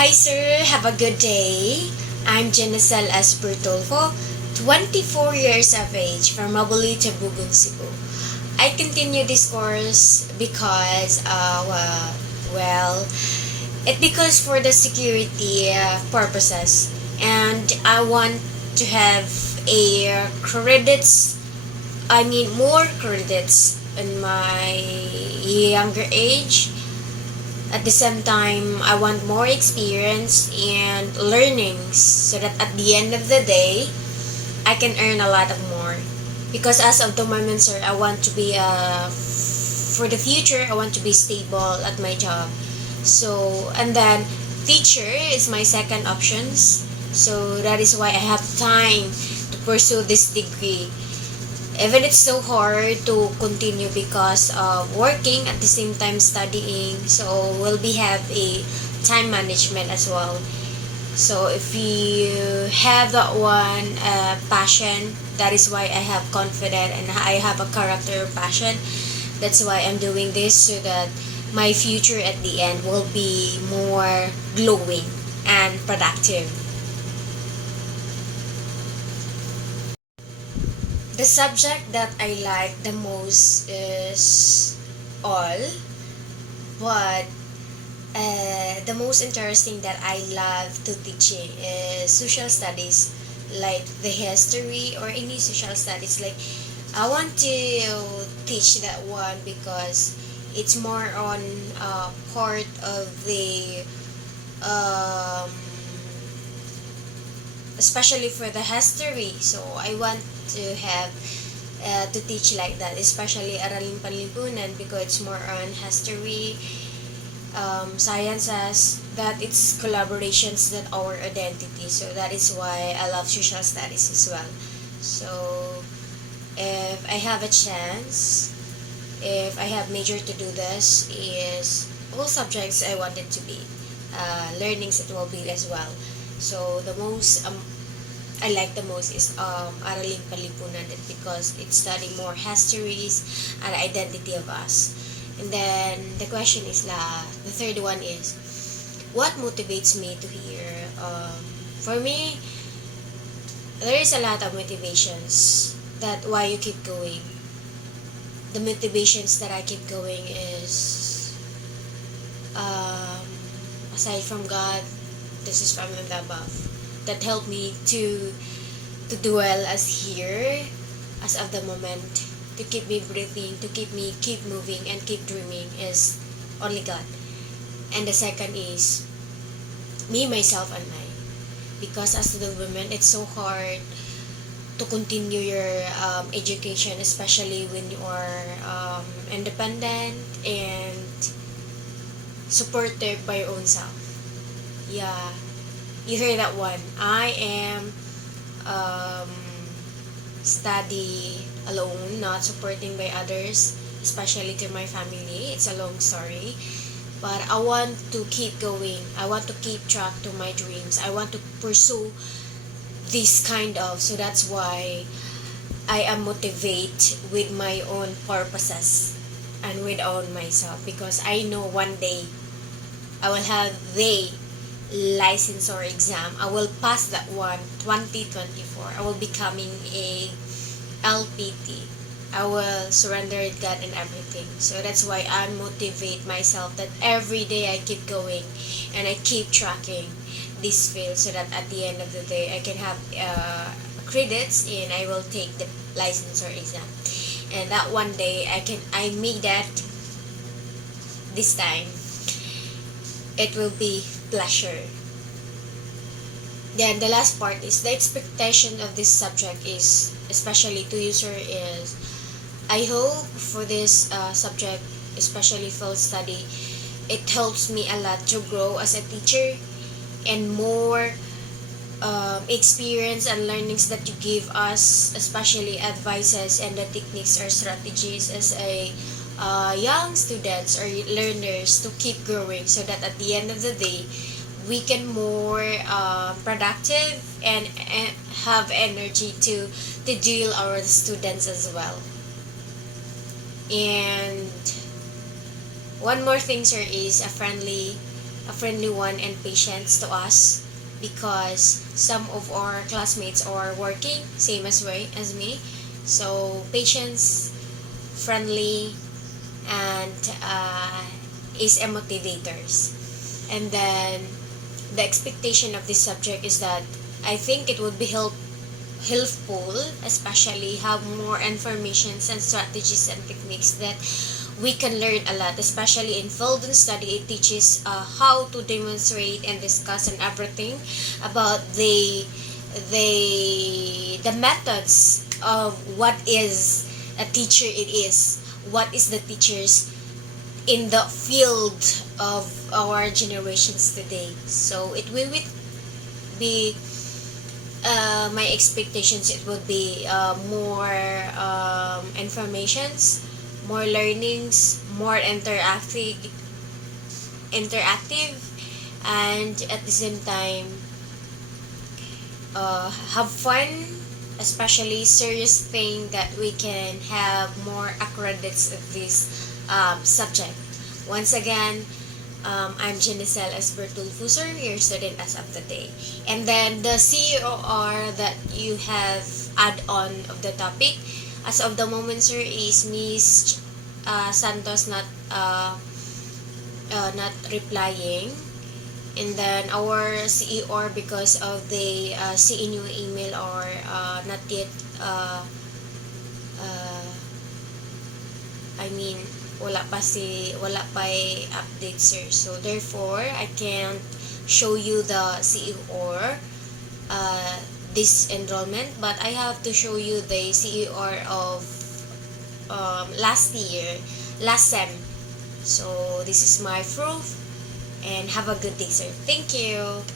Hi sir, have a good day. I'm Genesel S. Bertolfo, 24 years of age from Mabolita, Bugun, Cebu. I continue this course because, because for the security purposes, and I want to have more credits in my younger age. At the same time, I want more experience and learnings so that at the end of the day, I can earn a lot of more. Because as of the moment, sir, I want to be for the future, I want to be stable at my job. So, and then teacher is my second options. So that is why I have time to pursue this degree. Even it's so hard to continue because of working at the same time studying, so we'll be have a time management as well. So if you have that one passion, that is why I have confidence and I have a character passion. That's why I'm doing this so that my future at the end will be more glowing and productive. The subject that I like the most is all, but the most interesting that I love to teaching is social studies, like the history or any social studies. Like I want to teach that one because it's more on part of the um, especially for the history. So I want to have to teach like that, especially Araling Panlipunan because it's more on history, sciences, that it's collaborations that our identity. So that is why I love social studies as well. So if I have a chance, if I have major to do this, is all subjects I wanted to be, learnings it will be as well. So the most I like the most is Araling Panlipunan because it's studying more histories and identity of us. And then the question is the third one is what motivates me to hear. For me, there is a lot of motivations that why you keep going. The motivations that I keep going is um, aside from God, this is from the above that helped me to dwell as here as of the moment, to keep me breathing, to keep me keep moving and keep dreaming is only God. And the second is me, myself, and I. Because as the woman, it's so hard to continue your education, especially when you are independent and supported by your own self. Yeah, you hear that one. I am um, study alone, not supporting by others, especially to my family. It's a long story. But I want to keep going. I want to keep track to my dreams. I want to pursue this kind of. So that's why I am motivated with my own purposes and with own myself because I know one day I will have the license or exam. I will pass that one 2024. I will becoming a LPT. I will surrender it God and everything. So that's why I motivate myself that every day I keep going and I keep tracking this field so that at the end of the day I can have credits and I will take the license or exam. And that one day I make that this time. It will be pleasure. Then the last part is the expectation of this subject is, especially to user, is I hope for this subject, especially field study, it helps me a lot to grow as a teacher and more experience and learnings that you give us, especially advices and the techniques or strategies as a young students or learners to keep growing so that at the end of the day we can more productive and have energy to deal our students as well. And one more thing, sir, is a friendly a friendly one and patient to us, because some of our classmates are working same as me. So patience, friendly, and is a motivators. And then the expectation of this subject is that I think it would be helpful, especially have more informations and strategies and techniques that we can learn a lot, especially in field and study. It teaches how to demonstrate and discuss and everything about the methods of what is a teacher. It is what is the teachers in the field of our generations today. So it will be my expectations, it would be more informations, more learnings, more interactive, and at the same time have fun, especially serious thing that we can have more credits of this subject. Once again, I'm Genicel Esbertul sir, your student as of the day. And then the CEOR that you have add on of the topic as of the moment, sir, is Miss Santos not replying. And then our CEOR, because of the seeing your email or not yet uh, I mean wala pa update, sir. So therefore I can't show you the CEOR this enrollment, but I have to show you the CEOR of last year, last sem. So this is my proof, and have a good day, sir. Thank you.